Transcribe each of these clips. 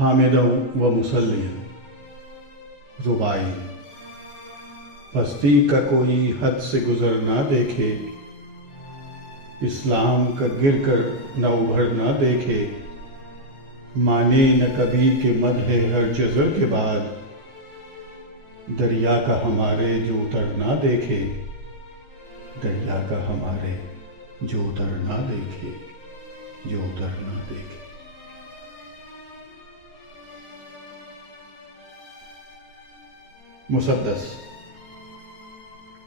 حامدا و مسلم ربائی۔ پستی کا کوئی حد سے گزر نہ دیکھے، اسلام کا گر کر نہ ابھر نہ دیکھے، مانے نہ کبھی کہ مدح ہر جزر کے بعد دریا کا ہمارے جو اتر نہ دیکھے، دریا کا ہمارے جو اتر نہ دیکھے، جو اتر نہ دیکھے۔ مسدس۔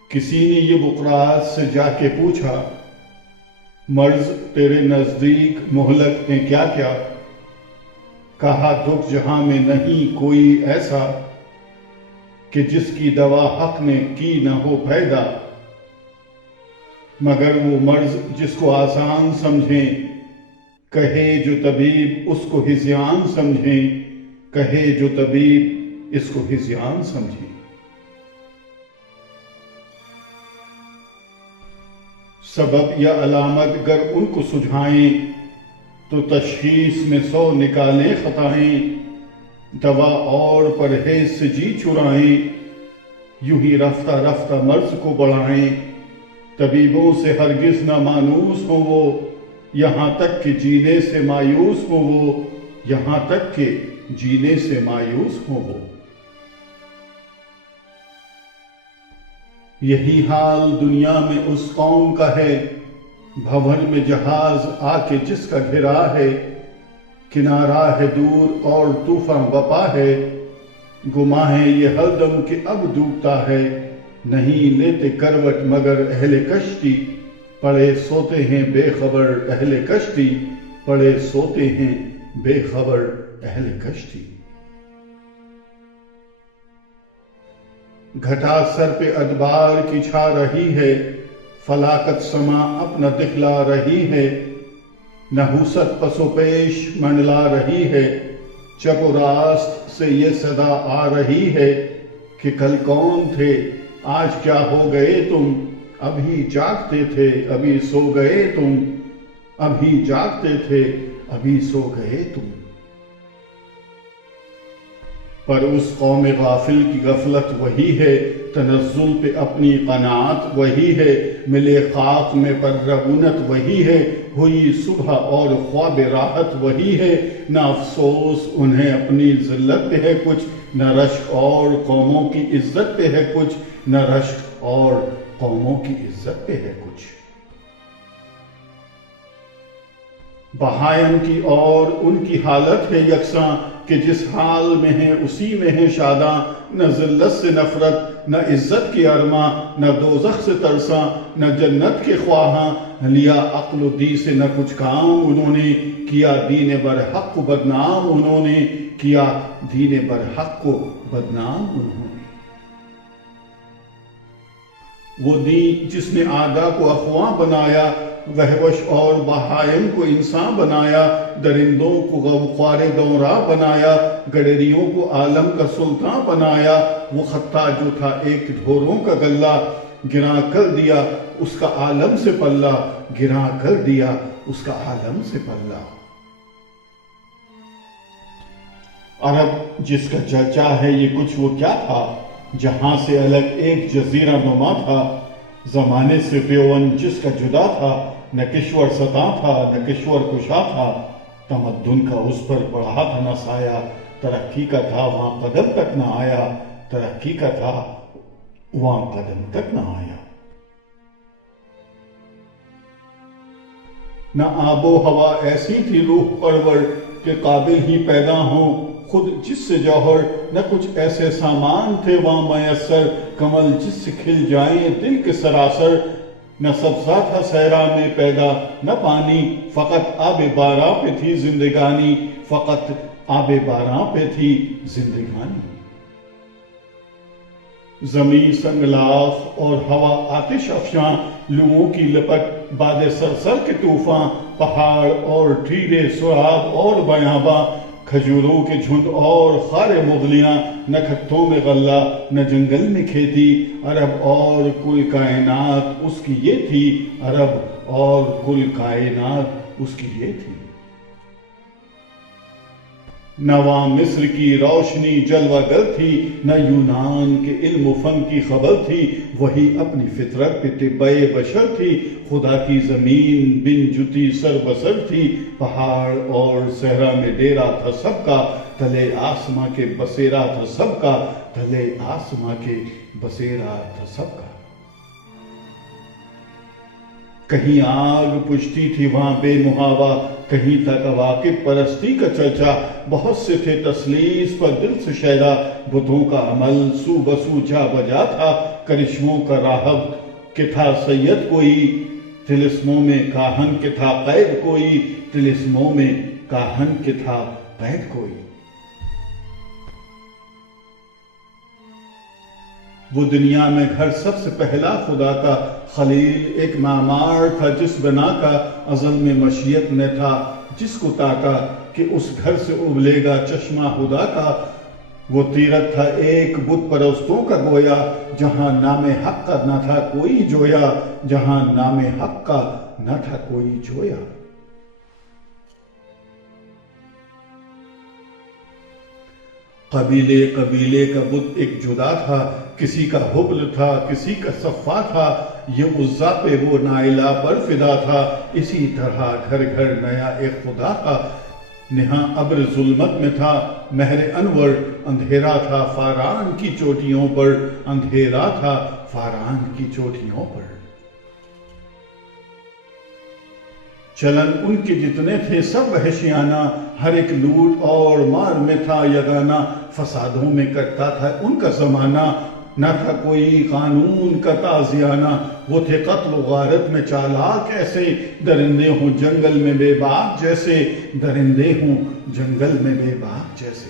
کسی نے یہ بقراط سے جا کے پوچھا، مرض تیرے نزدیک مہلک ہیں کیا کیا؟ کہا دکھ جہاں میں نہیں کوئی ایسا کہ جس کی دوا حق نے کی نہ ہو پیدا، مگر وہ مرض جس کو آسان سمجھیں، کہے جو طبیب اس کو ہذیان سمجھیں، کہے جو طبیب اس کو ہذیان سمجھیں۔ سبب یا علامت گر ان کو سجھائیں تو تشخیص میں 100 نکالیں خطائیں، دوا اور پرہیز سے جی چرائیں، یوں ہی رفتہ رفتہ مرض کو بڑھائیں۔ طبیبوں سے ہرگز نہ مانوس ہوں وہ، یہاں تک کہ جینے سے مایوس ہوں وہ، یہاں تک کہ جینے سے مایوس ہوں وہ۔ یہی حال دنیا میں اس قوم کا ہے، بھون میں جہاز آ کے جس کا گھرا ہے، کنارہ ہے دور اور طوفان وبا ہے، گما ہے یہ ہر دم کہ اب ڈوبتا ہے، نہیں لیتے کروٹ مگر اہل کشتی، پڑے سوتے ہیں بے خبر اہل کشتی، پڑے سوتے ہیں بے خبر اہل کشتی۔ گھٹا سر پہ ادبار کی چھا رہی ہے، فلاکت سما اپنا دکھلا رہی ہے، نحوست پس و پیش منڈلا رہی ہے، چپ و راست سے یہ صدا آ رہی ہے کہ کل کون تھے آج کیا ہو گئے تم، ابھی جاگتے تھے ابھی سو گئے تم، ابھی جاگتے تھے ابھی سو گئے تم۔ پر اس قوم غافل کی غفلت وہی ہے، تنزل پہ اپنی قناعت وہی ہے، ملے خاک میں پر رعونت وہی ہے، ہوئی صبح اور خواب راحت وہی ہے، نہ افسوس انہیں اپنی ذلت پہ ہے کچھ، نہ رشک اور قوموں کی عزت پہ ہے کچھ، نہ رشک اور قوموں کی عزت پہ ہے کچھ۔ بہائم کی اور ان کی حالت ہے یکساں کہ جس حال میں ہیں اسی میں ہیں شاداں، نہ ذلت سے نفرت نہ عزت کی ارماں، نہ دوزخ سے ترساں نہ جنت کے خواہاں، لیا عقل و دی سے نہ کچھ کام انہوں نے، کیا دین برحق کو بدنام انہوں نے، کیا دین برحق کو بدنام انہوں نے۔ وہ دین جس نے آدھا کو اخواں بنایا، وحوش اور بہائم کو انسان بنایا، درندوں کو غمخوار دوراں بنایا، گڈریوں کو عالم کا سلطان بنایا، وہ خطہ جو تھا ایک ڈھوروں کا غلہ، گراں کر دیا اس کا عالم سے پلہ، گراں کر دیا اس کا عالم سے پلہ۔ عرب جس کا چرچا ہے یہ کچھ وہ کیا تھا، جہاں سے الگ ایک جزیرہ نما تھا، زمانے سے پیون جس کا جدا تھا، نہ کشور ستا تھا نہ کشور کشا تھا، تمدن کا اس پر پڑا تھا نہ سایہ، ترقی کا تھا وہاں قدم تک نہ آیا، ترقی کا تھا وہاں قدم تک نہ آیا۔ نہ آب و ہوا ایسی تھی روح پرور کہ قابل ہی پیدا ہوں خود جس سے جوہر، نہ کچھ ایسے سامان تھے وہاں میسر کمل جس سے کھل جائیں دل کے سراسر، نہ سبزہ تھا صحرا میں پیدا نہ پانی، فقط آب باراں پہ تھی زندگانی، فقط آب باراں پہ تھی زندگانی۔ زمین سنگلاخ اور ہوا آتش افشاں، لوگوں کی لپٹ باد سرسر کے طوفاں، پہاڑ اور ٹھیلے سراب اور بیاباں، کھجوروں کے جھنڈ اور خار مغلیاں، نہ کھتوں میں غلہ نہ جنگل میں کھیتی، عرب اور کل کائنات اس کی یہ تھی، عرب اور کل کائنات اس کی یہ تھی۔ نہ وہاں مصر کی روشنی جلوہ گر تھی، نہ یونان کے علم و فن کی خبر تھی، وہی اپنی فطرت پہ طبع بشر تھی۔ خدا کی زمین بن جتی سر بسر تھی، پہاڑ اور صحرا میں ڈیرا تھا سب کا، تلے آسماں کے بسیرا تھا سب کا، تلے آسماں کے بسیرا تھا سب کا۔ کہیں آگ پجتی تھی وہاں بے محابہ، کہیں تک عواقب پرستی کا چرچا، بہت سے تھے تسلیس پر دل سے شیدا، بتوں کا عمل سو بسو جا بجا تھا، کرشموں کا راہب کہ تھا سید کوئی، طلسموں میں کاہن کہ تھا قید کوئی، طلسموں میں کاہن کہ تھا قید کوئی۔ وہ دنیا میں گھر سب سے پہلا خدا کا، خلیل ایک معمار تھا جس بنا کا، ازل میں مشیت میں تھا جس کو تاکا کہ اس گھر سے ابلے گا چشمہ خدا کا۔ وہ تیرت تھا ایک بت پرستوں کا گویا، جہاں نام حق کا نہ تھا کوئی جویا، جہاں نام حق کا نہ تھا کوئی جویا۔ قبیلے قبیلے کا بت ایک جدا تھا، کسی کا حبل تھا کسی کا صفا تھا، یہ عزا پہ وہ نائلہ پر فدا تھا، اسی طرح گھر گھر نیا ایک خدا تھا۔ نہاں ابر ظلمت میں تھا مہر انور، اندھیرا تھا فاران کی چوٹیوں پر، اندھیرا تھا فاران کی چوٹیوں پر۔ چلن ان کے جتنے تھے سب وحشیانہ، ہر ایک لوٹ اور مار میں تھا یگانہ، فسادوں میں کٹتا تھا ان کا زمانہ، نہ تھا کوئی قانون کا تازیانہ۔ وہ تھے قتل و غارت میں چالاک ایسے، درندے ہوں جنگل میں بے باک جیسے، درندے ہوں جنگل میں بے باک جیسے۔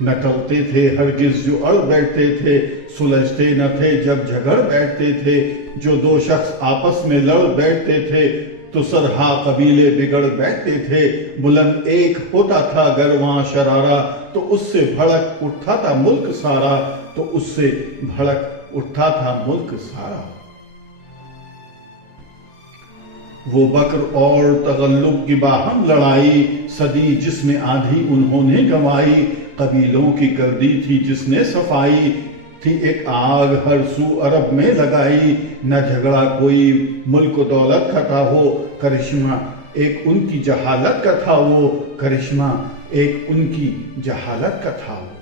نہ ٹلتے تھے ہرگز جو اڑ بیٹھتے تھے، سلجھتے نہ تھے جب جھگڑ بیٹھتے تھے، جو دو شخص آپس میں لڑ بیٹھتے تھے تو سرہا قبیلے بگڑ بیٹھتے تھے۔ بلند ایک ہوتا تھا گر وہاں شرارہ، تو اس سے بھڑک اٹھتا تھا ملک سارا، تو اس سے بھڑک اٹھتا تھا ملک سارا۔ وہ بکر اور تغلب کی باہم لڑائی، صدی جس میں آدھی انہوں نے گنوائی، قبیلوں کی کر دی تھی جس نے صفائی، تھی ایک آگ ہر سو عرب میں لگائی۔ نہ جھگڑا کوئی ملک و دولت کا تھا وہ، کرشمہ ایک ان کی جہالت کا تھا وہ، کرشمہ ایک ان کی جہالت کا تھا وہ۔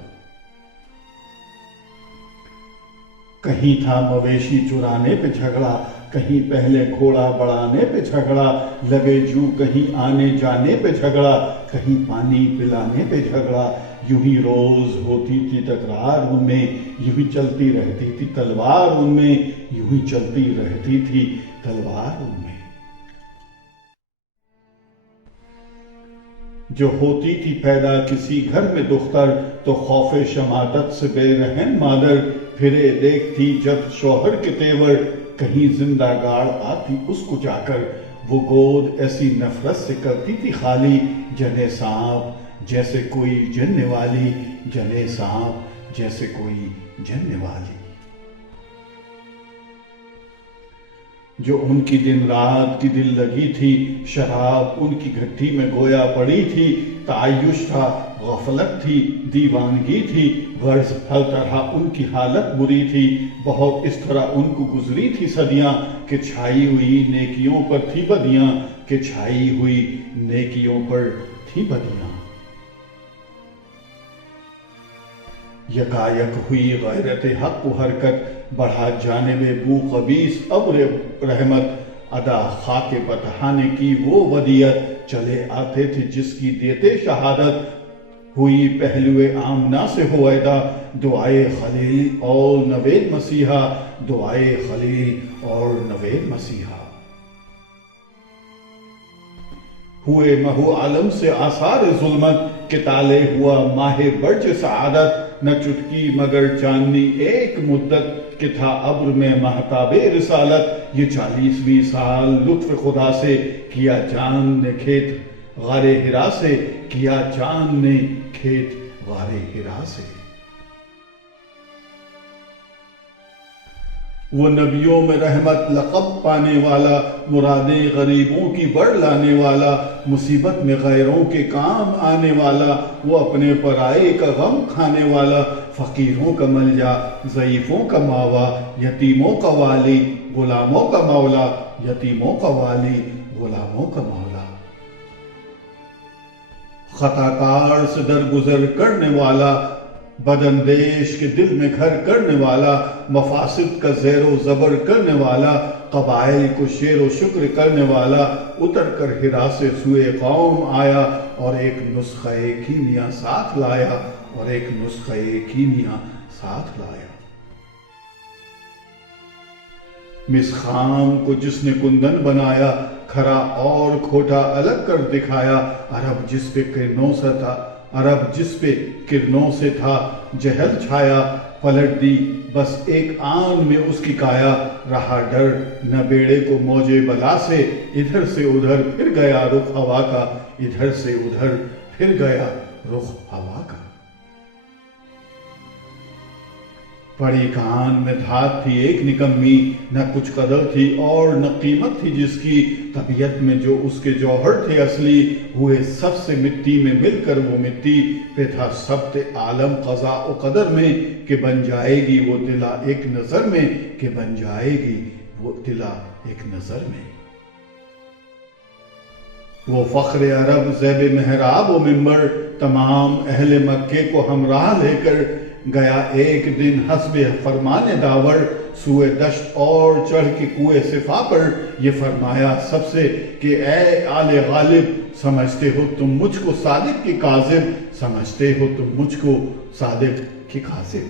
کہیں تھا مویشی چرانے پہ جھگڑا، کہیں پہلے گھوڑا بڑھانے پہ جھگڑا، لگے جو کہیں آنے جانے پہ جھگڑا، کہیں پانی پلانے پہ جھگڑا۔ یوں ہی روز ہوتی تھی تکرار ان میں، یوں ہی چلتی رہتی تھی تلوار ان میں، یوں ہی چلتی رہتی تھی تلوار ان میں۔ جو ہوتی تھی پیدا کسی گھر میں دختر، تو خوف شماتت سے بے رحم مادر پھرے دیکھتی جب شوہر کے تیور، کہیں زندہ گاڑ آتی اس کو جا کر، وہ گود ایسی نفرت سے کرتی تھی خالی، جنے سانپ جیسے کوئی جننے والی، جنے سانپ جیسے کوئی جننے والی۔ جو ان کی دن رات کی دل لگی تھی، شراب ان کی گھٹی میں گویا پڑی تھی، تعیش تھا غفلت تھی دیوانگی تھی، غرض ہر طرح ان کی حالت بری تھی، بہت اس طرح ان کو گزری تھی صدیاں، کہ چھائی ہوئی نیکیوں پر تھی بدیاں، کہ چھائی ہوئی نیکیوں پر تھی بدیاں۔ یکایک ہوئی غیرت حق و حرکت، بڑھا جانب بو خبیث ابر رحمت، ادا خاک بتہانے کی وہ ودیت، چلے آتے تھے جس کی دیتے شہادت، ہوئی پہلوے آمنہ سے ہویدا، دعائے خلیل اور نوید مسیحا، دعائے خلیل اور نوید مسیحا۔ ہوئے مہو عالم سے آثار ظلمت، کہ تالے ہوا ماہ برج سعادت، نہ چٹکی مگر چاندنی ایک مدت، کہ تھا ابر میں مہتاب رسالت۔ یہ 40ویں سال لطف خدا سے، کیا چاند نے کھیت غار ہرا سے، کیا چاند نے کھیت غار ہرا سے۔ وہ نبیوں میں رحمت لقب پانے والا، مرادیں غریبوں کی بڑھ لانے والا، مصیبت میں غیروں کے کام آنے والا، وہ اپنے پرائے کا غم کھانے والا، فقیروں کا ملجا، ضعیفوں کا ماوا، یتیموں کا والی، غلاموں کا مولا، یتیموں کا والی، غلاموں کا مولا، خطا کار سے درگزر کرنے والا، بداندیش کے دل میں گھر کرنے والا، مفاسد کا زیر و زبر کرنے والا، قبائل کو شیر و شکر کرنے والا، اتر کر ہرا سے سوئے قوم آیا، اور ایک نسخہ کیمیا ساتھ لایا، اور ایک نسخہ کیمیا ساتھ لایا۔ مسخام کو جس نے کندن بنایا، کھرا اور کھوٹا الگ کر دکھایا، عرب جس پہ کرنوں سے تھا، عرب جس پہ کرنوں سے تھا جہل چھایا، پلٹ دی بس ایک آن میں اس کی کایا، رہا ڈر نہ بیڑے کو موجے بلا سے، ادھر سے ادھر پھر گیا رخ ہوا کا، ادھر سے ادھر پھر گیا رخ ہوا کا۔ پڑی کان میں دھات تھی ایک نکمی، نہ کچھ قدر تھی اور نہ قیمت تھی جس کی، طبیعت میں جو اس کے جوہر تھے اصلی، ہوئے سب سے مٹی میں مل کر وہ مٹی پہ تھا سبت عالم قضاء و قدر میں، کہ بن جائے گی وہ دلا ایک نظر میں، کہ بن جائے گی وہ دلا ایک نظر میں۔ وہ فخر عرب زیب محراب و منبر، تمام اہل مکے کو ہمراہ لے کر گیا ایک دن حسب فرمان داور، سوئے دشت اور چڑھ کے کوئے صفا پر، یہ فرمایا سب سے کہ اے آل غالب، سمجھتے ہو تم مجھ کو صادق کی کاذب، سمجھتے ہو تم مجھ کو صادق کی کاذب۔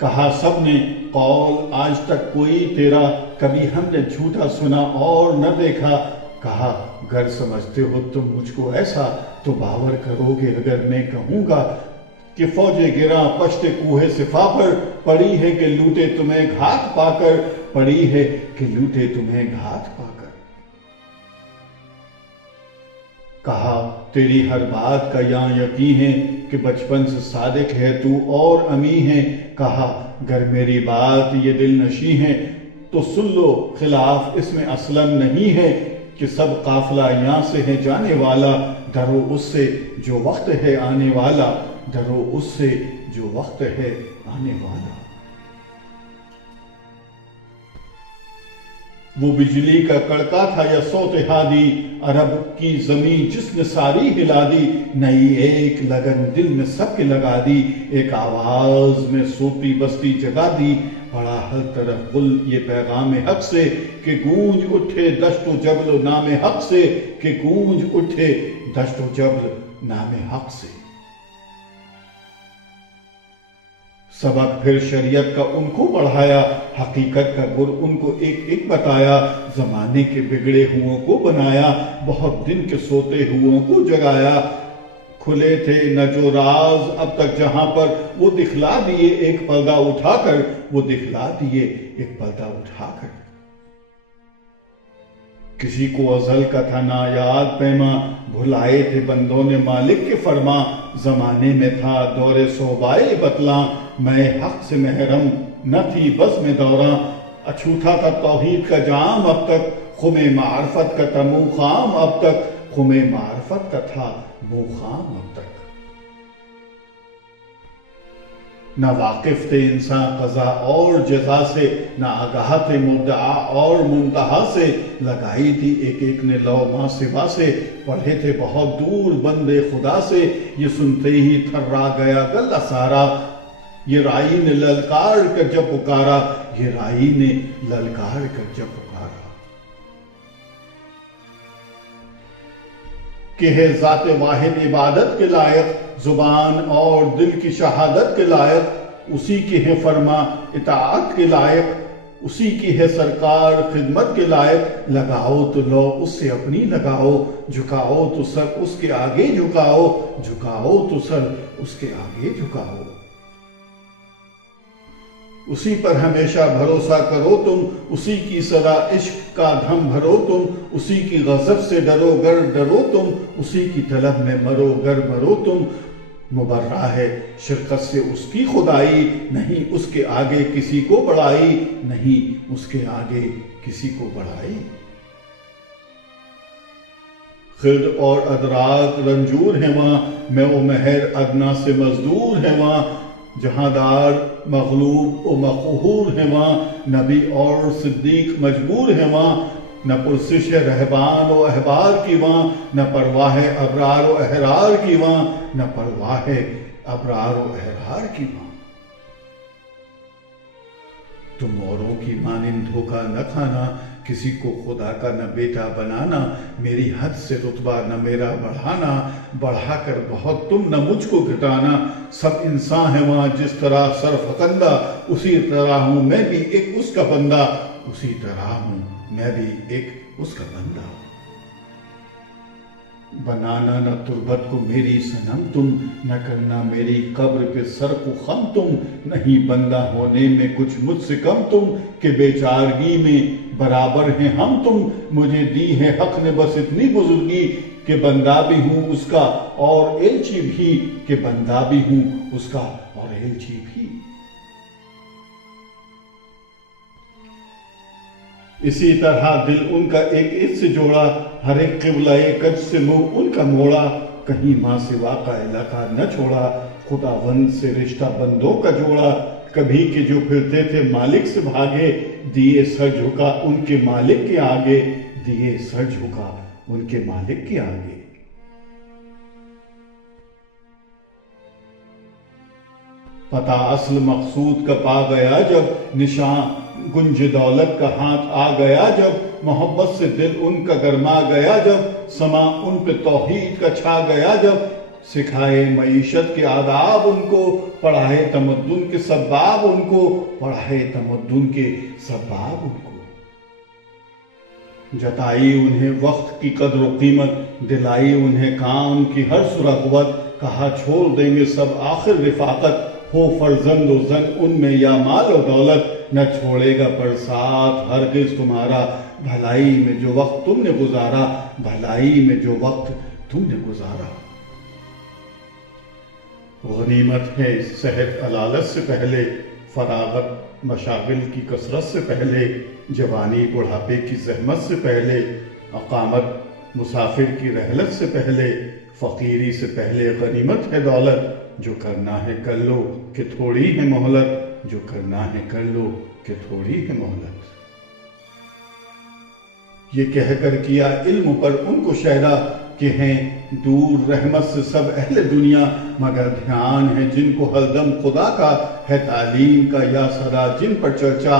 کہا سب نے قول آج تک کوئی تیرا، کبھی ہم نے جھوٹا سنا اور نہ دیکھا، کہا گر سمجھتے ہو تم مجھ کو ایسا، تو باور کرو گے اگر میں کہوں گا کہ فوج گراں پشت کوہ صفا پر، پڑی ہے کہ لوٹے تمہیں گھات پا کر، پڑی ہے کہ لوٹے تمہیں گھات پا کر۔ کہا تیری ہر بات کا یہاں یقین ہے کہ بچپن سے صادق ہے تو اور امی ہے، کہا گر میری بات یہ دل نشیں ہے تو سن لو، خلاف اس میں اصلاً نہیں ہے، کہ سب قافلہ یہاں سے ہے جانے والا، ڈرو اس سے جو وقت ہے آنے والا، ڈرو اس سے جو وقت ہے آنے والا۔ وہ بجلی کا کڑکا تھا یا صوت ہادی، عرب کی زمین جس نے ساری ہلا دی، نئی ایک لگن دل میں سب کے لگا دی، ایک آواز میں سوتی بستی جگا دی، پڑا ہر طرف گل یہ پیغام حق سے، کہ گونج اٹھے دشت و جبل و نام حق سے، کہ گونج اٹھے دشت و جبل نام حق سے۔ سبق پھر شریعت کا ان کو پڑھایا، حقیقت کا گر ان کو ایک ایک بتایا، زمانے کے بگڑے ہوں کو بنایا، بہت دن کے سوتے ہوں کو جگایا، کھلے تھے نہ جو راز اب تک جہاں پر، وہ دکھلا دیے ایک پردہ اٹھا کر، وہ دکھلا دیے ایک پردہ اٹھا کر۔ کسی کو ازل کا تھا نایاد پیما، بھلائے تھے بندوں نے مالک کے فرما، زمانے میں تھا دور صوبائے بتلاں، میں حق سے محرم نہ تھی بس میں دوراں، اچھوٹا تھا توحید کا جام اب تک، خم معرفت کا تھا منہ خام اب تک، خم معرفت کا تھا منہ خام اب تک۔ نہ واقف تھے انسان قضا اور جزا سے، نہ آگاہ تھے مدعا اور منتہا سے، لگائی تھی ایک ایک نے لو ماں سوا سے، پڑھے تھے بہت دور بندے خدا سے، یہ سنتے ہی تھرا گیا گلہ سارا، یہ رائی نے للکار کر جب پکارا، یہ رائی نے للکار کر جب پکارا۔ کہ ہے ذات واحد عبادت کے لائق، زبان اور دل کی شہادت کے لائق، اسی کی ہے فرما اطاعت کے لائق، اسی کی ہے سرکار خدمت کے لائق، لگاؤ تو لو اس سے اپنی لگاؤ، جھکاؤ تو سر اس کے آگے جھکاؤ، جھکاؤ تو سر اس کے آگے جھکاؤ۔ اسی پر ہمیشہ بھروسہ کرو تم، اسی کی صدا عشق کا دھم بھرو تم، اسی کی غضب سے ڈرو گر ڈرو تم، اسی کی طلب میں مرو گر مرو تم، مبرہ ہے شرکت سے اس کی خدائی، نہیں اس کے آگے کسی کو بڑھائی، نہیں اس کے آگے کسی کو بڑھائی۔ خرد اور ادراک رنجور ہیں وہاں، میں و مہر ادنا سے مزدور ہیں وہاں، جہاں دار مغلوب و مقہور ہیں وہاں، نبی اور صدیق مجبور ہیں وہاں، نہ پرسش رہبان و احبار کی وہاں، نہ پرواہ ابرار و احرار کی وہاں، نہ پرواہ ابرار و احرار کی وہاں۔ تم اوروں کی مانند دھوکہ نہ کھانا، کسی کو خدا کا نہ بیٹا بنانا، میری حد سے رتبہ نہ میرا بڑھانا، بڑھا کر بہت تم نہ مجھ کو گھٹانا، سب انسان ہے وہاں جس طرح سرفکندہ، اسی طرح ہوں میں بھی ایک اس کا بندہ، اسی طرح ہوں میں بھی ایک اس کا بندہ۔ بنانا نہ تربت کو میری صنم تم، نہ کرنا میری قبر پہ سر کو خم تم، نہیں بندہ ہونے میں کچھ مجھ سے کم تم، کہ بے چارگی میں برابر ہیں ہم تم، مجھے دی ہے حق نے بس اتنی بزرگی، کہ بندہ بھی ہوں اس کا اور ایلچی بھی، کہ بندہ بھی ہوں اس کا اور ایلچی بھی۔ اسی طرح دل ان کا ایک اس سے جوڑا، ہر ایک قبلہ کج سے منہ ان کا موڑا، کہیں ماں سوا کا علاقہ نہ چھوڑا، خداوند سے رشتہ بندوں کا جوڑا، کبھی کہ جو پھرتے تھے مالک سے بھاگے، دیے سر جھکا ان کے مالک کے آگے، دیے سر جھکا ان کے مالک کے آگے۔ پتہ اصل مقصود کا پا گیا جب، نشان گنج دولت کا ہاتھ آ گیا جب، محبت سے دل ان کا گرما گیا جب، سما ان پہ توحید کا چھا گیا جب، سکھائے معیشت کے آداب ان کو، پڑھائے تمدن کے سباب ان کو، پڑھائے تمدن کے سباب ان کو۔ جتائی انہیں وقت کی قدر و قیمت، دلائی انہیں کام کی ہر سرغبت، کہا چھوڑ دیں گے سب آخر رفاقت، ہو فرزند و زن ان میں یا مال و دولت، نہ چھوڑے گا پر ساتھ ہرگز تمہارا، بھلائی میں جو وقت تم نے گزارا، بھلائی میں جو وقت تم نے گزارا۔ غنیمت ہے صحت علالت سے پہلے، فراغت مشاغل کی کثرت سے پہلے، جوانی بڑھاپے کی زحمت سے پہلے، اقامت مسافر کی رحلت سے پہلے، فقیری سے پہلے غنیمت ہے دولت، جو کرنا ہے کر لو کہ تھوڑی ہے مہلت، جو کرنا ہے کر لو کہ تھوڑی ہے مہلت۔ یہ کہہ کر کیا علم پر ان کو شہرا، کہ ہیں دور رحمت سے سب اہل دنیا، مگر دھیان ہے جن کو ہر دم خدا کا، ہے تعلیم کا یا سدا جن پر چرچا،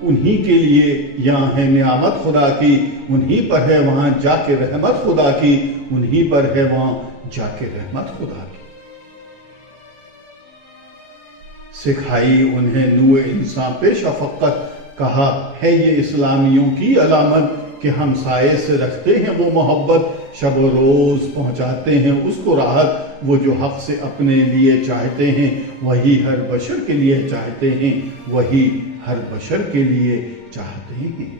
انہی کے لیے یہاں ہے نعمت خدا کی، انہی پر ہے وہاں جا کے رحمت خدا کی، انہی پر ہے وہاں جا کے رحمت خدا کی۔ سکھائی انہیں نوع انسان پہ شفقت، کہا ہے یہ اسلامیوں کی علامت، کہ ہم سائے سے رکھتے ہیں وہ محبت، شب و روز پہنچاتے ہیں اس کو راحت، وہ جو حق سے اپنے لیے چاہتے ہیں وہی ہر بشر کے لیے چاہتے ہیں، وہی ہر بشر کے لیے چاہتے ہیں۔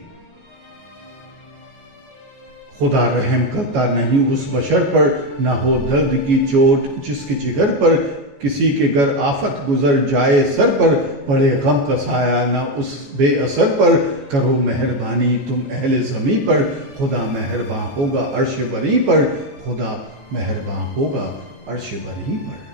خدا رحم کرتا نہیں اس بشر پر، نہ ہو درد کی چوٹ جس کے جگر پر، کسی کے گر آفت گزر جائے سر پر، پڑے غم کا سایہ نہ اس بے اثر پر، کرو مہربانی تم اہل زمیں پر، خدا مہرباں ہوگا عرش بری پر، خدا مہرباں ہوگا عرش بری پر۔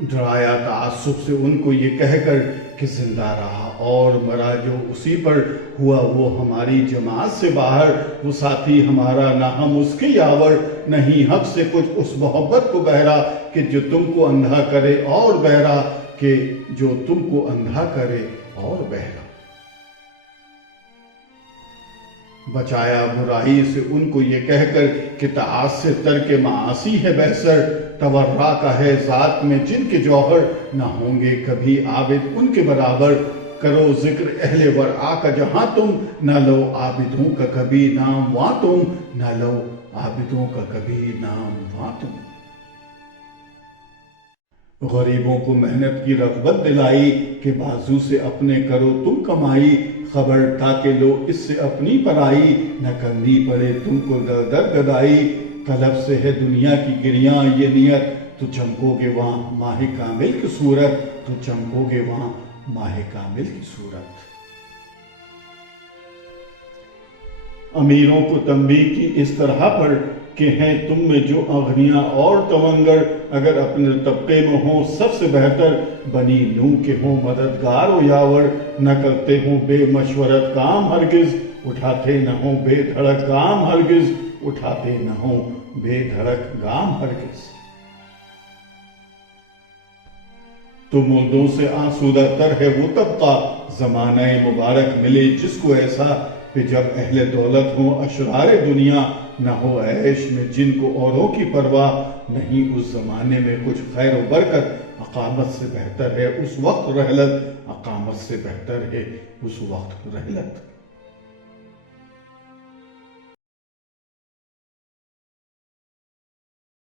ڈرایا تعصب سے ان کو یہ کہہ کر کہ زندہ رہا اور مرا جو اسی پر، ہوا وہ ہماری جماعت سے باہر، وہ ساتھی ہمارا نہ ہم اس کے یاور، نہیں حق سے کچھ اس محبت کو بہرا، کہ جو تم کو اندھا کرے اور بہرا، کہ جو تم کو اندھا کرے اور بہرا۔ بچایا برائی سے ان کو یہ کہہ کر کہ تعاص سے ترک معاصی ہے بہتر، تورع کا ہے ذات میں جن کے جوہر، نہ ہوں گے کبھی عابد ان کے برابر، کرو ذکر اہل ورع کا جہاں تم، نہ لو عابدوں کا کبھی نام وہاں تم، نہ لو عابدوں کا کبھی نام وہاں تم۔ غریبوں کو محنت کی رغبت دلائی، کہ بازو سے اپنے کرو تم کمائی، خبر تاکہ لو اس سے اپنی پرائی، نہ کرنی پڑے تم کو در در گدائی، طلب سے ہے دنیا کی گریاں یہ نیت، تو چمکو گے وہاں ماہ کامل کی صورت، تو چمکو گے وہاں ماہ کامل کی صورت۔ امیروں کو تنبیہ کی اس طرح پر کہ ہیں تم میں جو اغنیاء اور تونگر، اگر اپنے طبقے میں ہوں سب سے بہتر، بنی نوح کے ہوں مددگار و یاور، نہ کرتے ہوں بے مشورت کام ہرگز، اٹھاتے نہ ہوں بے دھڑک کام ہرگز، اٹھاتے نہ ہوں بے دھڑک گام ہرگز۔ تو مردوں سے آسودہ تر ہے وہ طبقہ، زمانہ مبارک ملے جس کو ایسا، کہ جب اہل دولت ہوں اشرار دنیا، نہ ہو عیش میں جن کو اوروں کی پرواہ، نہیں اس زمانے میں کچھ خیر و برکت، اقامت سے بہتر ہے اس وقت رحلت، اقامت سے بہتر ہے اس وقت رحلت۔